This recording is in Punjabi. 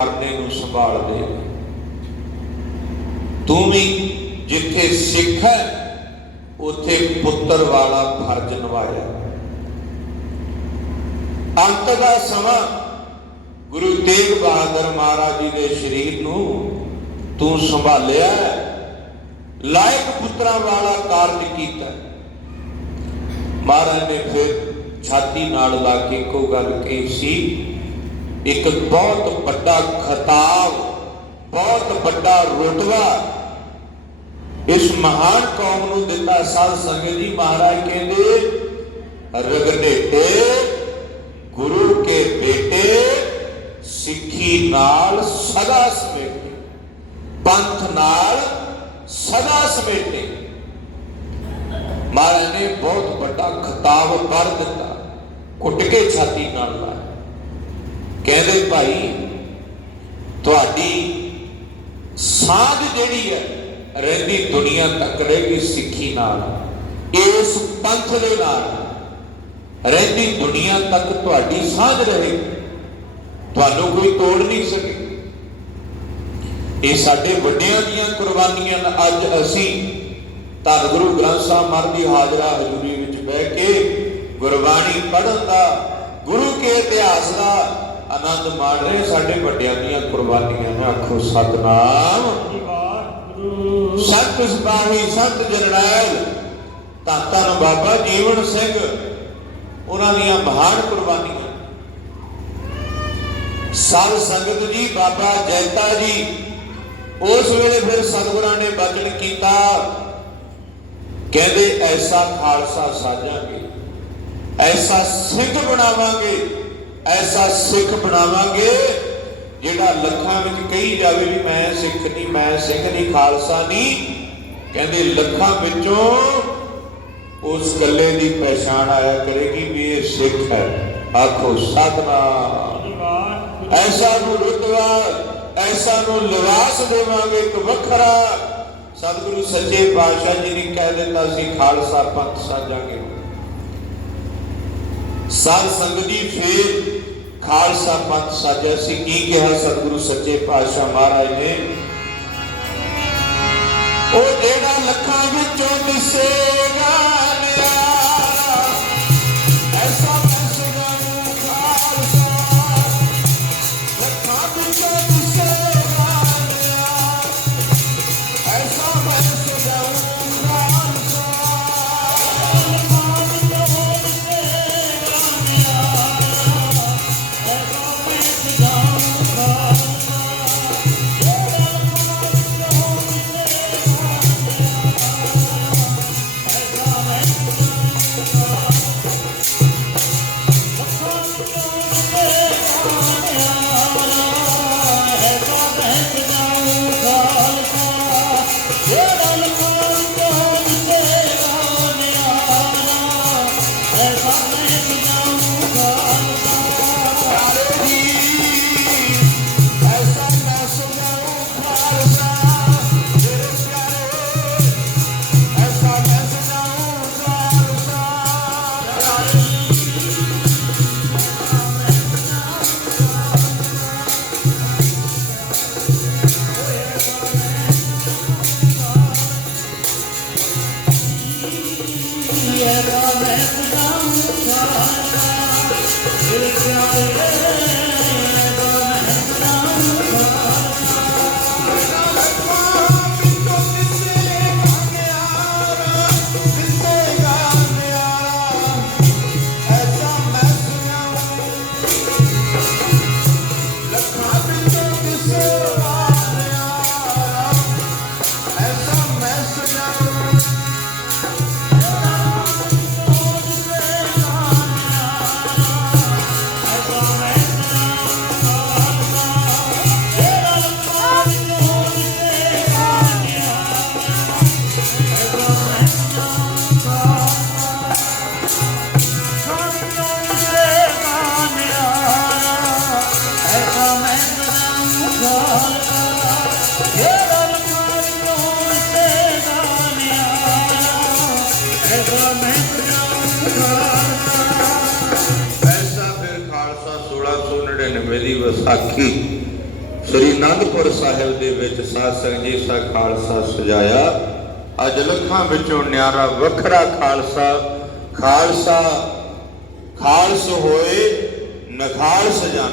ਕਰਨੇ ਨੂੰ ਸੰਭਾਲ ਤੂੰ ਵੀ ਜਿੱਥੇ ਸਿੱਖ ਹੈ, ਉੱਥੇ ਪੁੱਤਰ ਵਾਲਾ ਫਰਜ਼ ਨਿਭਾਇਆ। ਅੰਤ ਦਾ ਸਮਾਂ ਗੁਰੂ ਤੇਗ ਬਹਾਦਰ ਮਹਾਰਾਜ ਜੀ ਦੇ ਸ਼ਰੀਰ ਨੂੰ ਤੂੰ ਸੰਭਾਲਿਆ। ਲਾਇਕ ਪੁੱਤਰਾਂ ਵਾਲਾ ਕਾਰਜ ਕੀਤਾ। ਮਹਾਰਾਜ ਨੇ ਫਿਰ ਛਾਤੀ ਨਾਲ ਲਾ ਕੇ ਇੱਕੋ ਗੱਲ ਕਹੀ ਸੀ ਇੱਕ ਬਹੁਤ ਵੱਡਾ ਖਤਾਬ ਬਹੁਤ ਵੱਡਾ ਰੁਤਬਾ ਇਸ ਮਹਾਨ ਕੌਮ ਨੂੰ ਦਿੱਤਾ ਸਾਧ ਸੰਗਤ ਜੀ ਮਹਾਰਾਜ ਕਹਿੰਦੇ ਰਗਡੇਟੇ ਗੁਰੂ ਕੇ ਬੇਟੇ ਸਿੱਖੀ ਨਾਲ ਸਦਾ ਸਮੇਟੇ ਪੰਥ ਨਾਲ ਸਦਾ ਸਮੇਟੇ ਮਹਾਰਾਜ ਨੇ ਬਹੁਤ ਵੱਡਾ ਖਤਾਬ ਕਰ ਦਿੱਤਾ ਘੁੱਟ ਕੇ ਛਾਤੀ ਨਾਲ ਲਾਇਆ ਕਹਿੰਦੇ ਭਾਈ, ਤੁਹਾਡੀ ਸਾਧ ਜਿਹੜੀ ਹੈ, ਰਹਿੰਦੀ ਦੁਨੀਆ ਤੱਕ ਰਹੇਗੀ ਸਿੱਖੀ ਨਾਲ, ਇਸ ਪੰਥ ਦੇ ਨਾਲ, ਰਹਿੰਦੀ ਦੁਨੀਆ ਤੱਕ ਤੁਹਾਡੀ ਸਾਂਝ ਰਹੇਗੀ ਤੁਹਾਨੂੰ ਕੋਈ ਤੋੜ ਨਹੀਂ ਸਕੇ। ਇਹ ਸਾਡੇ ਵੱਡਿਆਂ ਦੀਆਂ ਕੁਰਬਾਨੀਆਂ ਨੇ। ਅੱਜ ਅਸੀਂ ਧੰਨ ਗੁਰੂ ਗ੍ਰੰਥ ਸਾਹਿਬ ਮਹਾਰਾਜ ਦੀ ਹਾਜ਼ਰਾ ਹਜ਼ੂਰੀ ਵਿੱਚ ਬਹਿ ਕੇ ਗੁਰਬਾਣੀ ਪੜ੍ਹਨ ਦਾ, ਗੁਰੂ ਕੇ ਇਤਿਹਾਸ ਦਾ ਆਨੰਦ ਮਾਣ ਰਹੇ ਸਾਡੇ ਵੱਡਿਆਂ ਦੀਆਂ ਕੁਰਬਾਨੀਆਂ ਨੇ। ਆਖੋ, ਸਤਨਾਮ। ਵਾਹਿਗੁਰੂ ਸੰਤ ਸੁਭਾਵੀ ਸੰਤ ਜਰਨੈਲ। ਤਾਂ ਬਾਬਾ ਜੀਵਨ ਸਿੰਘ, ਉਹਨਾਂ ਦੀਆਂ ਮਹਾਨ ਕੁਰਬਾਨੀਆਂ। ਸਾਧ ਸੰਗਤ ਜੀ, ਬਾਬਾ ਜੈਤਾ ਜੀ, ਉਸ ਵੇਲੇ ਫਿਰ ਸਤਿਗੁਰਾਂ ਨੇ ਬਚਨ ਕੀਤਾ। ਕਹਿੰਦੇ, ਐਸਾ ਖਾਲਸਾ ਸਾਜਾਂਗੇ, ਐਸਾ ਸਿੰਘ ਬਣਾਵਾਂਗੇ। ਐਸਾ ਸਿੱਖ ਬਣਾਵਾਂਗੇ ਜਿਹੜਾ ਲੱਖਾਂ ਵਿੱਚ ਕਹੀ ਜਾਵੇ ਵੀ ਮੈਂ ਸਿੱਖ ਨਹੀਂ, ਮੈਂ ਸਿੱਖ ਨਹੀਂ, ਖਾਲਸਾ ਨਹੀਂ। ਕਹਿੰਦੇ ਲੱਖਾਂ ਵਿੱਚੋਂ ਉਸ ਗੱਲੇ ਦੀ ਪਛਾਣ ਆਇਆ ਕਰੇਗੀ ਵੀ ਇਹ ਸਿੱਖ ਹੈ। ਆਖੋ, ਸਤਨਾਮ। ਐਸਾ ਨੂੰ ਰੁਤਬਾ ਐਸਾ ਨੂੰ ਲਿਵਾਸ ਦੇਵਾਂਗੇ ਇੱਕ ਵੱਖਰਾ। ਸਤਿਗੁਰੂ ਸੱਚੇ ਪਾਤਸ਼ਾਹ ਜੀ ਨੇ ਕਹਿ ਦਿੱਤਾ ਸੀ, ਖਾਲਸਾ ਪੰਥ ਸਾਜਾਂਗੇ। ਸਾਧ ਸੰਗਤ ਜੀ ਫੇਰ ਖਾਲਸਾ ਪੰਥ ਸਾਜਿਆ ਸੀ ਕੀ ਕਿਹਾ ਸਤਿਗੁਰੂ ਸੱਚੇ ਪਾਤਸ਼ਾਹ ਮਹਾਰਾਜ ਨੇ? ਉਹ ਜਿਹੜਾ ਲੱਖਾਂ ਵਿੱਚੋਂ ਦਿਸੇ ਦੀ ਵਿਸਾਖੀ ਸ੍ਰੀ ਅਨੰਦਪੁਰ ਸਾਹਿਬ ਦੇ ਵਿੱਚ ਸਾਧ ਸੰਗਤ ਜੀ ਸਾ ਖਾਲਸਾ ਸਜਾਇਆ। ਅੱਜ ਲੱਖਾਂ ਵਿੱਚੋਂ ਨਿਆਰਾ ਵੱਖਰਾ ਖਾਲਸਾ ਖਾਲਸਾ ਖਾਲਸ ਹੋਏ, ਨਖਾਲਸ ਜਾਣ।